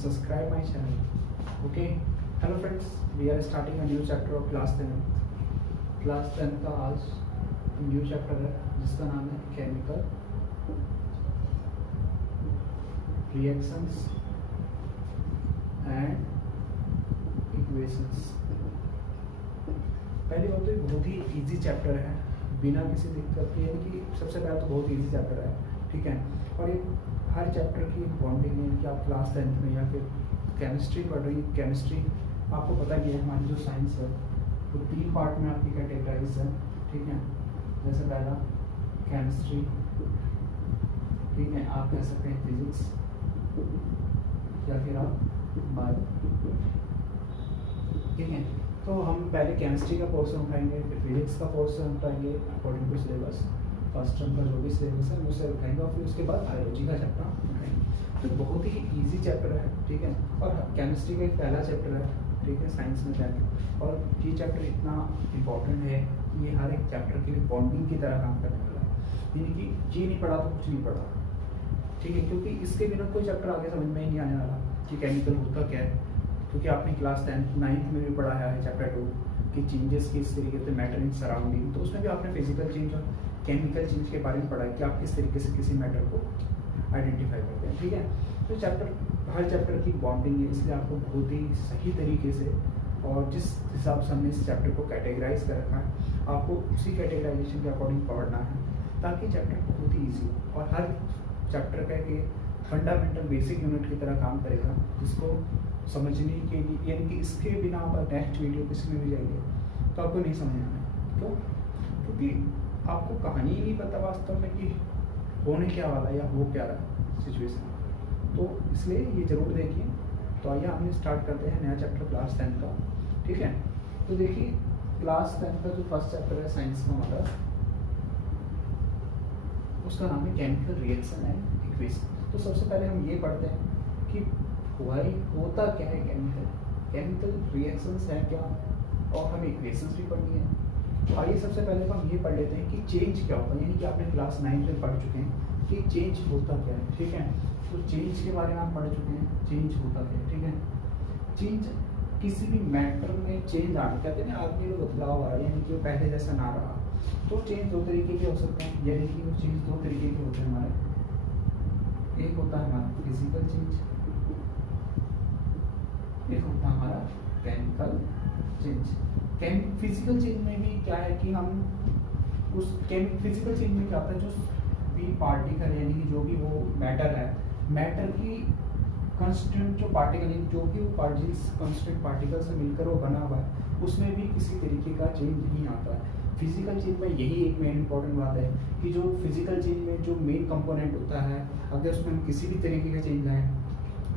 subscribe my channel. Okay. Hello friends, we are starting a new chapter of class 10. Class 10 का आज new chapter है जिसका नाम है केमिकल रिएक्शंस एंड इक्वेशंस। पहली बात तो बहुत ही इजी चैप्टर है बिना किसी दिक्कत के, यानी कि सबसे पहले तो बहुत इजी चैप्टर है, ठीक है। और ये हर चैप्टर की बॉन्डिंग है कि आप क्लास 10 में या फिर केमिस्ट्री पढ़ रही है। केमिस्ट्री आपको पता ही है, हमारी जो साइंस है तो 3 पार्ट में आपकी कैटेगराइज है, ठीक है। जैसे पहला केमिस्ट्री, ठीक है, आप कह सकते हैं फिजिक्स या फिर आप बायो, ठीक है। तो हम पहले केमिस्ट्री का पोर्शन उठाएंगे, फिर फिजिक्स का पोर्शन उठाएंगे according to syllabus, first term का जो भी सिलेबस है उसे उठाएंगे और फिर उसके बाद बायोलॉजी का चैप्टर उठाएंगे। तो बहुत ही इजी चैप्टर है, ठीक है। और केमिस्ट्री का एक पहला चैप्टर है, ठीक है, साइंस में जाके। और ये चैप्टर इतना इम्पोर्टेंट है कि ये हर एक चैप्टर के लिए बॉन्डिंग की तरह काम करने वाला है, यानी कि ये नहीं पढ़ा तो कुछ नहीं पढ़ा, ठीक है। क्योंकि इसके बिना कोई चैप्टर आगे समझ में ही नहीं आने वाला कि केमिकल होता क्या है, क्योंकि आपने क्लास 10 9th में भी पढ़ा है चैप्टर 2 कि चेंजेस किस तरीके से मैटर इन सराउंडिंग, तो उसमें भी आपने फिजिकल चेंज और केमिकल चेंज के बारे में पढ़ा है कि आप किस तरीके से किसी मैटर को आइडेंटिफाई करते हैं, ठीक है। तो चैप्टर हर चैप्टर की बॉन्डिंग है, इसलिए आपको बहुत ही सही तरीके से और जिस हिसाब से हमने इस चैप्टर को कैटेगराइज कर रखा है आपको उसी कैटेगराइजेशन के अकॉर्डिंग पढ़ना है ताकि चैप्टर बहुत ही ईजी हो। और हर चैप्टर का एक फंडामेंटल बेसिक यूनिट की तरह काम करेगा, जिसको समझने के लिए, यानी कि इसके बिना आप नेक्स्ट वीडियो किसी में भी जाएंगे तो आपको नहीं समझ आना। क्यों? क्योंकि आपको कहानी ही नहीं पता वास्तव में कि होने क्या वाला है या हो क्या रहा है सिचुएशन, तो इसलिए ये जरूर देखिए। तो आइए हम स्टार्ट करते हैं नया चैप्टर क्लास 10 का, ठीक है। तो देखिए क्लास 10 का जो फर्स्ट चैप्टर है साइंस का हमारा, उसका नाम है केमिकल रिएक्शन एंड इक्वेशन। तो सबसे पहले हम ये पढ़ते हैं कि वाई होता क्या है केमिकल रिएक्शंस है क्या, और हमें इक्वेशंस भी पढ़नी है। तो आइए सबसे पहले तो हम ये पढ़ लेते हैं कि चेंज क्या होता है, यानी कि आपने क्लास 9 में पढ़ चुके हैं कि चेंज होता क्या है, ठीक है। तो चेंज के बारे में आप पढ़ चुके हैं, चेंज होता क्या है, ठीक है। चेंज किसी भी मैटर में चेंज आना, कहते हैं ना आदमी में बदलाव आ रहा है, यानी कि वो पहले जैसा ना रहा। तो चेंज 2 तरीके के हो सकते हैं, यानी कि वो चेंज 2 तरीके के होते हैं हमारे। एक होता है हमारा फिजिकल चेंज, एक होता है हमारा केमिकल चेंज। फिजिकल चेंज में भी क्या है कि हम उस फिजिकल चेंज में क्या होता है, जो भी पार्टिकल यानी कि जो भी वो मैटर है, मैटर की कांस्टेंट जो पार्टिकल जो भी वो जिस कांस्टेंट पार्टिकल से मिलकर वो बना हुआ है, उसमें भी किसी तरीके का चेंज नहीं आता है। फिजिकल चेंज में यही एक मेन इंपॉर्टेंट बात है कि जो फिजिकल चेंज में जो मेन कंपोनेंट होता है, अगर उसमें हम किसी भी तरीके का चेंज लाएं,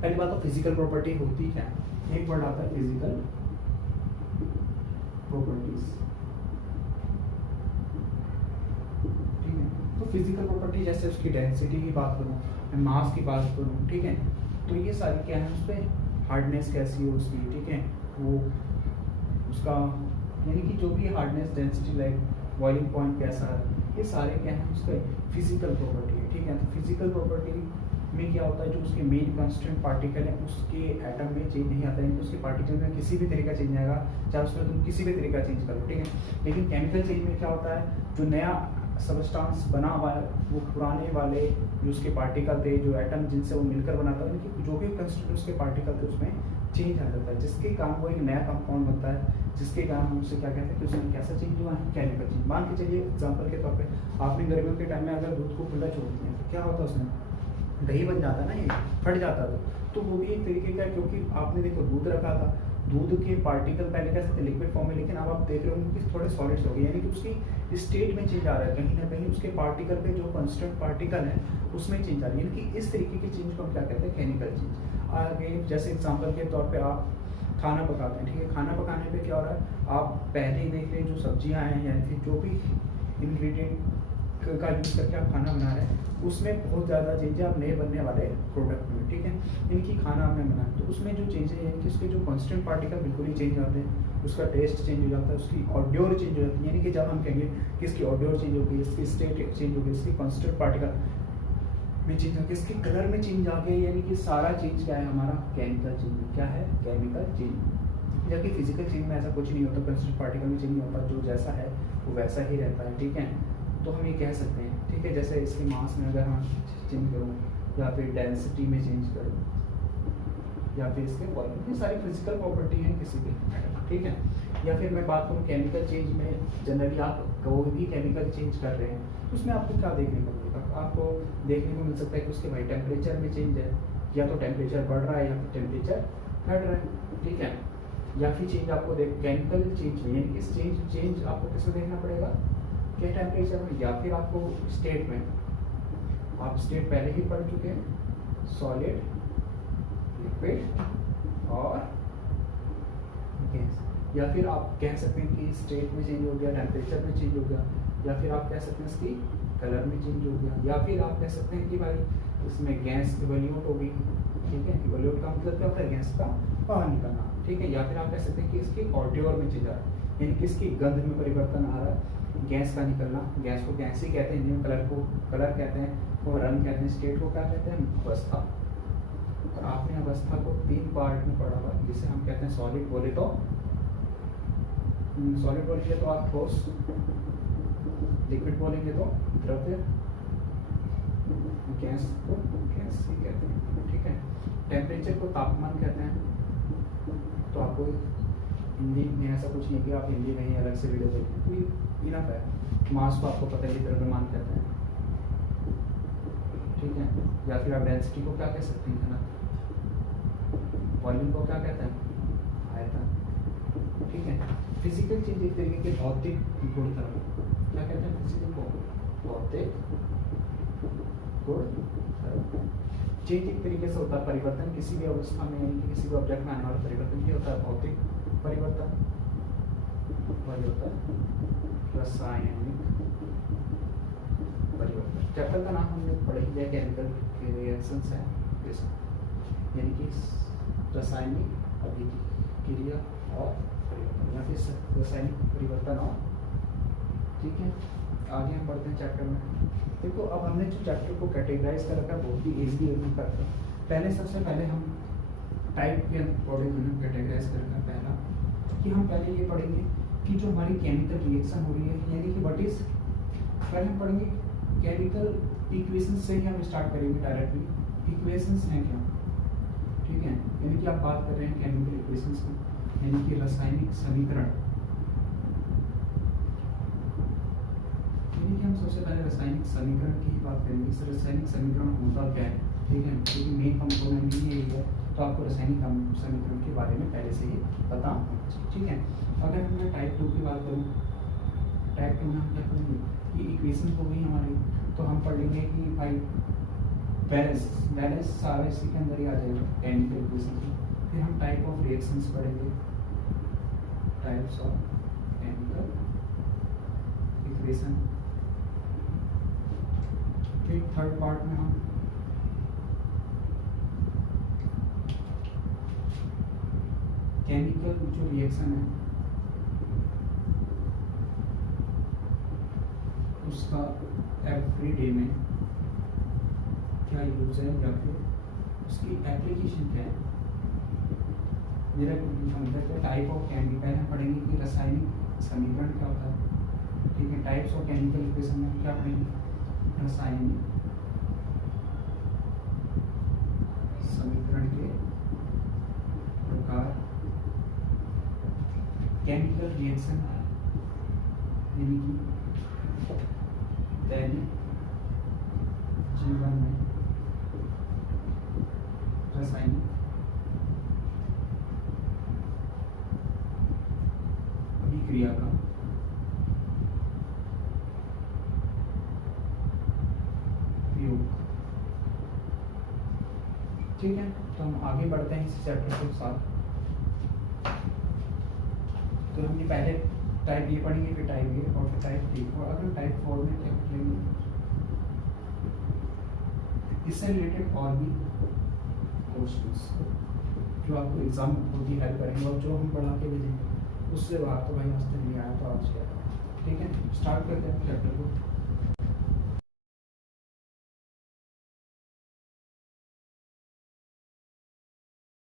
पहली बात तो फिजिकल प्रॉपर्टी होती है, एक वर्ड आता है फिजिकल प्रॉपर्टीज, ठीक है। तो फिजिकल प्रॉपर्टी जैसे उसकी डेंसिटी की बात करूँ, मैं मास की बात करूँ, ठीक है, तो ये सारी क्या है, उस पर हार्डनेस कैसी है उसकी, ठीक है, वो उसका यानी कि जो भी hardness density like boiling point कैसा है, ये सारे क्या है उसका फिजिकल प्रॉपर्टी है, ठीक है। तो फिजिकल प्रॉपर्टी में क्या होता है, जो उसके मेन कांस्टेंट पार्टिकल है उसके एटम में चेंज नहीं आता है, तो उसके पार्टिकल में किसी भी तरीका चेंज आएगा, चाहे उसमें तुम किसी भी तरीका चेंज करो, ठीक है। लेकिन केमिकल चेंज में क्या होता है, जो नया सबस्टांस बना हुआ है वो पुराने वाले जो उसके पार्टिकल थे, जो एटम जिनसे वो मिलकर बना था, उनकी जो भी कंस्टिट्यूट उसके पार्टिकल थे उसमें चेंज आ जाता है, जिसके कारण वो एक नया कंपाउंड बनता है, जिसके कारण हम उसे क्या कहते हैं कि उसमें कैसा चेंज हुआ है, केमिकल चेंज। मान के चलिए एग्जाम्पल के तौर पे आपने गर्मियों के टाइम में अगर दूध को खुला छोड़ दिया तो क्या होता है, उसमें दही बन जाता है ना, ये फट जाता था। तो वो भी एक तरीके का, क्योंकि आपने देखो दूध रखा था, दूध के पार्टिकल पहले कैसे थे, लिक्विड फॉर्म में, लेकिन अब आप देख रहे हो कि थोड़े सॉलिड्स हो गए, यानी कि उसकी स्टेट में चेंज आ रहा है, कहीं ना कहीं उसके पार्टिकल पे जो कांस्टेंट पार्टिकल है उसमें चेंज आ रही है, यानी कि इस तरीके के चेंज को हम क्या कहते हैं, केमिकल चेंज। आगे जैसे एग्जाम्पल के तौर पर आप खाना पकाते हैं, ठीक है, खाना पकाने पे क्या हो रहा है, आप पहले ही देख रहे हैं जो सब्जियां हैं या फिर जो भी इंग्रेडिएंट का यूज़ करके आप खाना बना रहे हैं, उसमें बहुत ज़्यादा चेंज है आप नए बनने वाले प्रोडक्ट में, ठीक है। इनकी खाना आपने बनाया तो उसमें जो चेंज है, यानी कि उसके जो कांस्टेंट पार्टिकल बिल्कुल ही चेंज आते हैं, उसका टेस्ट चेंज हो जाता है, उसकी ऑडियोर चेंज हो जाती है, यानी कि जब हम कहेंगे कि इसकी ऑडियोर चेंज हो गई, इसकी स्टेट चेंज हो गई, इसकी कांस्टेंट पार्टिकल में चेंज आ गया, इसके कलर में चेंज आ गया, यानी कि सारा चेंज क्या है हमारा केमिकल चेंज। क्या है? Chemical change. जबकि फिजिकल चेंज में ऐसा कुछ नहीं होता, कंस्टिट्यूएंट पार्टिकल में चेंज नहीं होता, जो जैसा है वो वैसा ही रहता है, ठीक है। तो हम ये कह सकते हैं, ठीक है, जैसे इसके मास में अगर हम चेंज करूँ या फिर डेंसिटी में चेंज करूँ या फिर इसके वॉल्यूम, ये सारी फिजिकल प्रॉपर्टी है किसी भी एटम, ठीक है। या फिर मैं बात करूँ केमिकल चेंज में, जनरली आप कोई भी केमिकल चेंज कर रहे हैं तो उसमें आपको क्या देखने को मिलेगा? आपको देखने को मिल सकता है कि उसके भाई टेम्परेचर में चेंज है, या तो टेम्परेचर बढ़ रहा है या फिर टेम्परेचर घट रहा है, ठीक है। या फिर चेंज आपको देख केमिकल चेंज में, यानी कि चेंज आपको किसमें देखना पड़ेगा? क्या टेम्परेचर में, या फिर आपको स्टेट में। आप स्टेट पहले ही पढ़ चुके हैं, सॉलिड, लिक्विड और गैस। या फिर आप कह सकते हैं कि स्टेट में चेंज हो गया, टेम्परेचर में चेंज हो गया, या फिर आप कह सकते हैं इसकी कलर में चेंज हो गया, या फिर आप कह सकते हैं कि भाई इसमें गैस इवोल्यूट हो गई, ठीक है। इवोल्यूट का मतलब क्या होता है? गैस का बाहर निकलना, ठीक है। या फिर आप कह सकते हैं कि इसकी ऑडियोर में चेंज आ रहा है, यानी कि इसकी गंध में परिवर्तन आ रहा है, गैस का निकलना। गैस को गैस ही कहते हैं, हिंदी में कलर को कलर कहते हैं, और रंग कहते हैं, स्टेट को क्या कहते हैं? अवस्था। और आपने अवस्था को 3 पार्ट में पढ़ा हुआ, जिसे हम कहते हैं सॉलिड बोले तो सॉलिड बोलेंगे तो आप ठोस, लिक्विड बोलेंगे तो द्रव्य, गैस को गैस ही कहते हैं, ठीक है। टेम्परेचर को तापमान कहते हैं। तो आपको हिंदी में ऐसा कुछ नहीं कि आप हिंदी में ही अलग से वीडियो देखें, तो इनफ है। मास को आपको पता है कि द्रव्यमान कहते हैं, ठीक है। या फिर आप डेंसिटी को क्या कह सकते हैं? वॉल्यूम को क्या कहते हैं? आयतन, ठीक है। फिजिकल चेंज एक तरीके के भौतिक गुणधर्म, क्या कहते हैं फिजिकल को? भौतिक गुणधर्म। चेंज एक तरीके से होता है परिवर्तन किसी भी अवस्था में, यानी कि किसी भी ऑब्जेक्ट में आने वाला परिवर्तन क्या होता है? भौतिक परिवर्तन, रासायनिक परिवर्तन। चैप्टर का नाम हमने पढ़ लिया, केमिकल के रिएक्शंस है, यानी कि रासायनिक अभिक्रिया और परिवर्तन, या फिर रासायनिक परिवर्तन और, ठीक है। आगे हम पढ़ते हैं चैप्टर में। देखो अब हमने जो चैप्टर को कैटेगराइज कर रखा है बहुत ही ईजिली हम करते हैं। पहले सबसे पहले हम टाइप के अकॉर्डिंग कैटेगराइज कर रखा है। पहला कि हम पहले ये पढ़ेंगे कि जो हमारी केमिकल रिएक्शन हो रही है, यानी कि व्हाट इज, पहले हम पढ़ेंगे केमिकल इक्वेशन से ही हम स्टार्ट करेंगे डायरेक्टली। इक्वेशंस हैं क्या, ठीक है, यानी कि आप बात कर रहे हैं केमिकल इक्वेशंस की, यानी कि रासायनिक समीकरण। यानी कि हम सबसे पहले रासायनिक समीकरण की ही बात करेंगे। इस रासायनिक समीकरण होता क्या है, ठीक है, क्योंकि मेन कंपोनेंट ही यही है, तो आपको रासायनिक समीकरण के बारे में पहले से ही पता होना चाहिए, ठीक है। अगर मैं टाइप 2 की बात करूँ, टाइप 2 में हम क्या करेंगे कि इक्वेशन हो गई हमारी, तो हम पढ़ लेंगे कि भाई बैलेंस सारा इसी के अंदर ही आ जाएगा केमिकल इक्वेशन। फिर हम टाइप ऑफ रिएक्शंस पढ़ेंगे, टाइप्स ऑफ केमिकल इक्वेशन। फिर थर्ड पार्ट में हम केमिकल जो रिएक्शन है उसका एवरीडे में क्या यूज है, या फिर उसकी एप्लीकेशन क्या है। मेरा मतलब टाइप ऑफ केमिकल हम पढ़ेंगे कि रासायनिक समीकरण क्या होता है, ठीक है। टाइप्स ऑफ केमिकल इक्वेशन में क्या पढ़ेंगे, रासायनिक समीकरण के प्रकार, केमिकल रिएक्शन यानी कि दैनिक जीवन में रासायनिक अभिक्रिया का उपयोग, ठीक है। तो हम आगे बढ़ते हैं इस चैप्टर के साथ। तो हमने पहले टाइप ए पढ़ेंगे, फिर टाइप ए और फिर टाइप डी, और अगर टाइप 4 में क्या पढ़ेंगे, इससे रिलेटेड और भी क्वेश्चंस जो आपको एग्जाम में बहुत ही हेल्प करेंगे, और जो हम पढ़ा के भेजेंगे उससे बात तो भाई आज तक नहीं आया तो आज क्या, ठीक है। स्टार्ट करते हैं चैप्टर को।